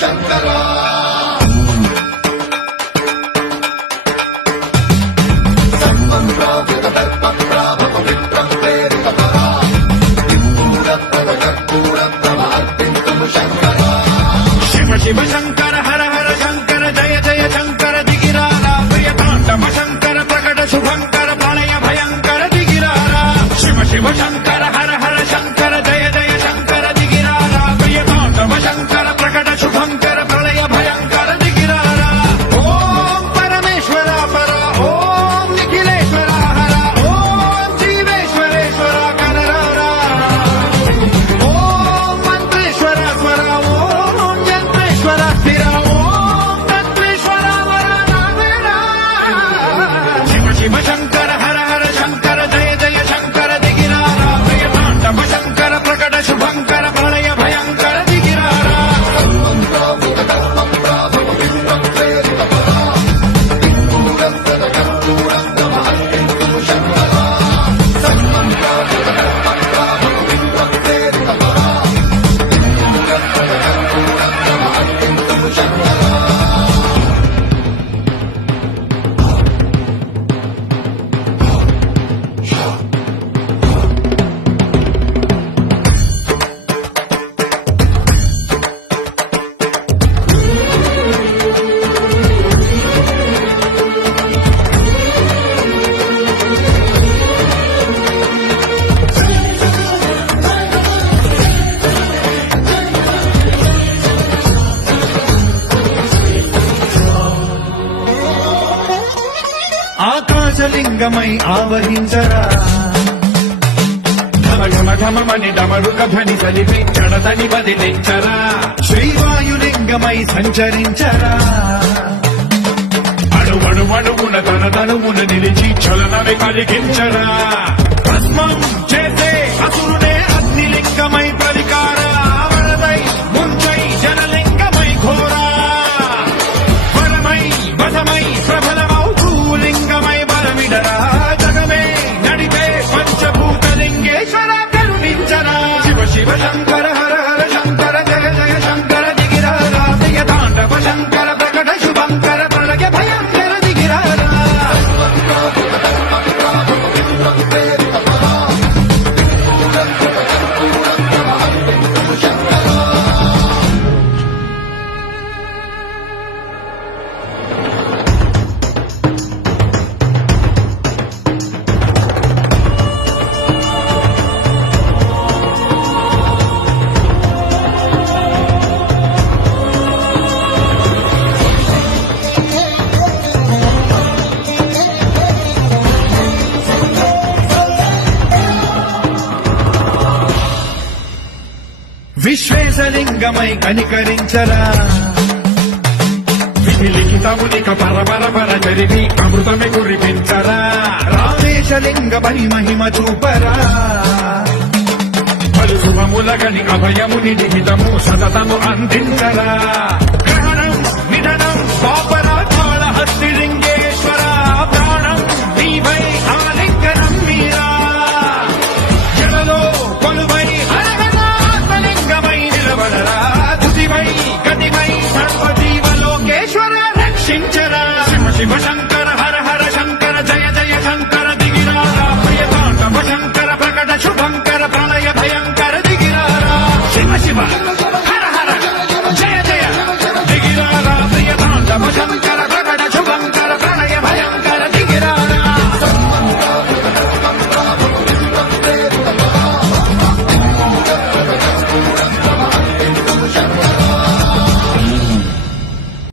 శంకరా శివ శంకర హర హర శంకర జయ జయ శంకర దిగిరారా ప్రియతాండవ శంకర ప్రకట శుభంకర ప్రళయ భయంకర దిగిరారా శివ శివ శంకర హర హర శంకర జయ జయ శంకర దిగిరారా ప్రియతాండవ శంకర ప్రకట శుభంకర ప్రళయ భయంకర దిగిరారా ఓం పరమేశ్వర పర ఓం నిఖిలేశ్వర హర ఓం జీవేశ్వరేశ్వర కనరారా ఓం మంత్రేశ్వర స్వర ఓం యంత్రేశ్వర స్థిర ఓం తంత్రేశ్వర వరనామేరా శివ శివ శంకర హర హర శంకర జయ జయ శంకర దిగిరారా ప్రియతాండవ శంకర ప్రకట శుభంకర ప్రళయ భయంకర దిగిరారా ఆకాశలింగమై ఆవహించరా ఘమ ఘమ ఘమమని డమరుక ధ్వని సలిపి జడదని వదిలించరా శ్రీవాయులింగమై సంచరించరా అణువణువున తన తనువున నిలిచి చలనమే కలిగించరా భస్మం చేసే అసురునే అగ్నిలింగమై పరికారా వరదై ముంచై జనలింగమై ఘోరా వరమై వశమై ప్రబలమౌ భూలింగమై బలమిడరా జగమే నడిపే పంచభూతలింగేశ్వర కరుణించరా శివ శివ శంకర హర హర శంకర జయ జయ శంకర దిగిరారా ప్రియతాండవ శంకర ప్రకట శుభంకర ప్రళయ భయంకర దిగిరారా విశ్వేశలింగమై కనికరించరా విధి లిఖితమునిక పరపర జరిగి అమృతమే కురిపించరా రామేశలింగమై మహిమ చూపరా పలు శుభములగని అభయముని నిహితము సతతము అందించరా గ్రహణం నిధనం పాపరా కాళహస్తి లింగేశ్వర ప్రాణం నీవై ఆలింగనం మీరా జలలో కొలువై హరహరాత్మలింగమై నిలబడరా తుదివై గతివై సర్వజీవలోకేశ్వర రక్షించరా శివ శివ శంకర